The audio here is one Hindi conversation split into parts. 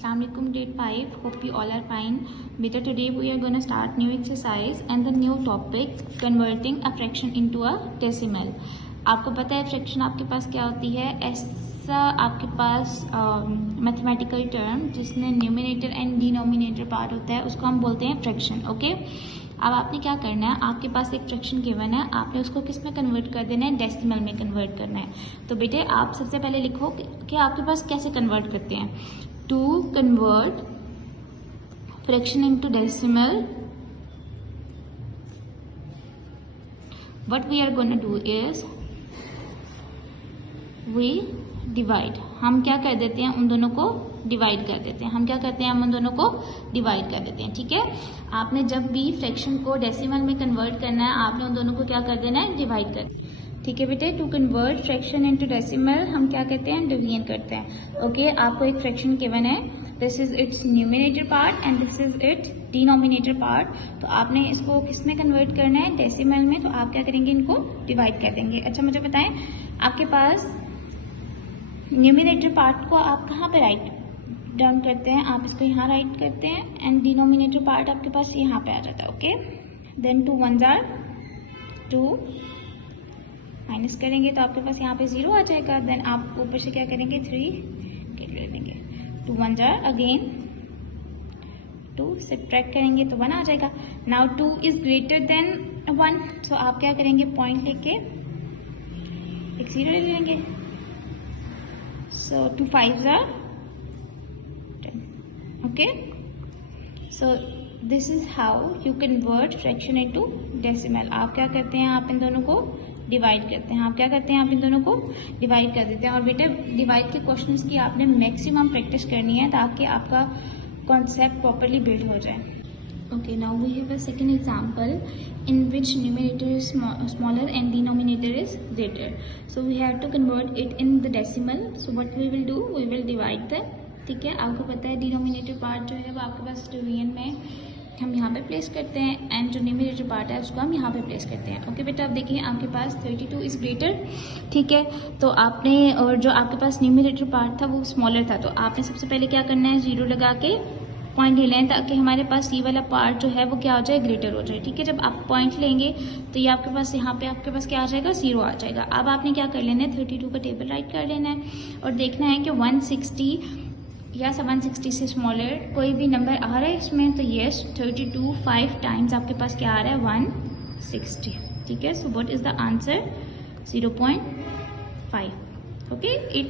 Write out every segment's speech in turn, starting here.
Assalamualaikum grade 5. Hope you all are fine. Beta, today we are going to start new exercise and the new topic converting a fraction into a decimal. आपको पता है फ्रैक्शन आपके पास क्या होती है? ऐसा आपके पास मैथमेटिकल टर्म जिसमें न्यूमिनेटर एंड डिनोमिनेटर पार्ट होता है उसको हम बोलते हैं फ्रैक्शन. ओके, अब आपने क्या करना है, आपके पास एक फ्रैक्शन गिवन है, आपने उसको किस में कन्वर्ट कर देना है? डेसिमल में कन्वर्ट करना है. तो बेटे आप सबसे पहले लिखो कि आपके पास कैसे कन्वर्ट करते हैं. To convert fraction into decimal, what we are gonna do is we divide. हम क्या कर देते हैं, उन दोनों को डिवाइड कर देते हैं. हम क्या करते हैं, हम उन दोनों को डिवाइड कर देते हैं. ठीक है, आपने जब भी फ्रैक्शन को डेसिमल में कन्वर्ट करना है आपने उन दोनों को क्या कर देना है? डिवाइड कर. ठीक है बेटे, to convert fraction into decimal हम क्या कहते हैं? डिवीजन करते हैं. ओके, आपको एक फ्रैक्शन गिवन है, this is its numerator part and this is it's denominator part. तो आपने इसको किस में कन्वर्ट करना है? डेसिमल में. तो आप क्या करेंगे, इनको डिवाइड कर देंगे. अच्छा मुझे बताएं, आपके पास न्यूमिनेटर पार्ट को आप कहाँ पे राइट डाउन करते हैं? आप इसको यहाँ राइट करते हैं एंड डिनोमिनेटर पार्ट आपके पास यहाँ पे आ जाता है. Okay, then 2 1s are 2, minus करेंगे तो आपके पास यहाँ पे 0 आ जाएगा. देन आप ऊपर से क्या करेंगे? 3 ले लेंगे. 2 1s are again 2, सब्ट्रैक्ट करेंगे तो 1 आ जाएगा. नाउ 2 इज ग्रेटर देन 1, सो आप क्या करेंगे? पॉइंट लेके एक 0 ले लेंगे. So 2 5s are 10. Okay, so this is how you convert fraction into decimal. आप क्या करते हैं? आप इन दोनों को डिवाइड करते हैं. आप क्या करते हैं? आप इन दोनों को डिवाइड कर देते हैं. और बेटे डिवाइड के क्वेश्चंस की आपने मैक्सिमम प्रैक्टिस करनी है ताकि आपका कॉन्सेप्ट प्रॉपरली बिल्ड हो जाए. Okay, now we have a second example in which numerator is smaller and denominator is greater. So we have to convert it in the decimal. So what we will do, we will divide them. ठीक है, आपको पता है डिनोमिनेटर पार्ट जो है वो आपके पास डिवीजन में हम यहाँ पे प्लेस करते हैं एंड जो न्यूमिनेटर पार्ट है उसको हम यहाँ पे प्लेस करते हैं. ओके बेटा, आप देखिए आपके पास 32 इज ग्रेटर. ठीक है, तो आपने और जो आपके पास न्यूमिनेटर पार्ट था वो स्मॉलर था, तो आपने सबसे पहले क्या करना है? 0 लगा के पॉइंट ले लें ताकि हमारे पास ये वाला पार्ट जो है वो क्या हो जाए? ग्रेटर हो जाए. ठीक है, जब आप पॉइंट लेंगे तो ये आपके पास यहाँ पे आपके पास क्या आ जाएगा? 0 आ जाएगा. अब आपने क्या कर लेना है? 32 का टेबल राइट कर लेना है और देखना है कि 160 या 160 से स्मॉलर कोई भी नंबर आ रहा है इसमें. तो येस, 32 5 टाइम्स आपके पास क्या आ रहा है? 160. ठीक है, so what is the answer? 0.5. Okay, it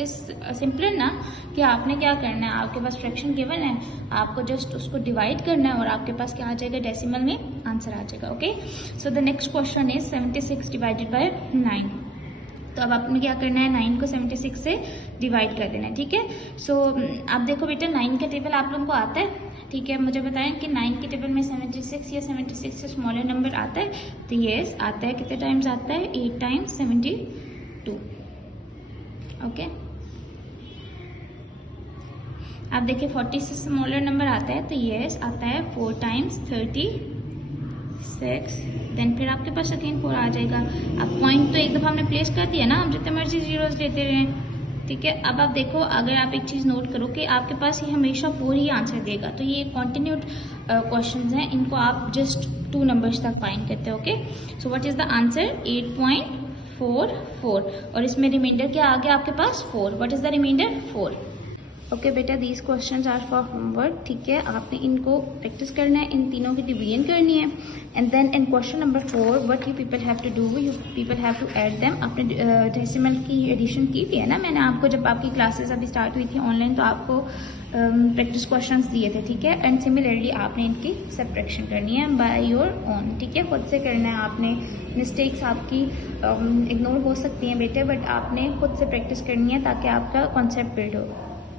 इस सिंपल ना कि आपने क्या करना है, आपके पास फ्रैक्शन गिवन है, आपको जस्ट उसको डिवाइड करना है और आपके पास क्या आ जाएगा? डेसिमल में आंसर आ जाएगा. Okay, so the next question is 76 divided by 9. तो अब आपने क्या करना है? 9 को 76 से डिवाइड कर देना है. ठीक है, सो आप देखो बेटा 9 का टेबल आप लोगों को आता है. ठीक है, मुझे बताएं कि 9 के टेबल में 76 या 76 से स्मॉलर नंबर आता है? तो येस आता है. कितने टाइम्स आता है? 8 टाइम्स 72. ओके, आप देखिए 40 से स्मॉलर नंबर आता है तो येस आता है 4 टाइम्स 36. देन फिर आपके पास अगेन 4 आ जाएगा. अब पॉइंट तो एक दफ़ा हमने प्लेस कर दिया ना, हम जितने मर्जी जीरोस लेते रहे. ठीक है, अब आप देखो, अगर आप एक चीज़ नोट करो कि आपके पास ये हमेशा 4 ही आंसर देगा. तो ये कॉन्टिन्यूड क्वेश्चंस हैं, इनको आप जस्ट 2 नंबर्स तक फाइंड करते हो. Okay, so what is the answer? 8.44. और इसमें रिमाइंडर क्या आ गया आपके पास? 4. What is the reminder? 4. Okay बेटा, these questions are for homework. ठीक है, आपने इनको प्रैक्टिस करना है, इन तीनों की डिवीजन करनी है. And then in question number 4 what you people have to do, you people have to add them. आपने डेसिमल की एडिशन की थी है ना, मैंने आपको जब आपकी क्लासेस अभी स्टार्ट हुई थी ऑनलाइन तो आपको प्रैक्टिस क्वेश्चंस दिए थे. ठीक है, एंड सिमिलरली आपने इनकी सब्ट्रैक्शन करनी है बाय योर ओन. ठीक है, खुद से करना है आपने. मिस्टेक्स आपकी इग्नोर हो सकती हैं बेटे, बट आपने खुद से प्रैक्टिस करनी है ताकि आपका कॉन्सेप्ट बिल्ड हो.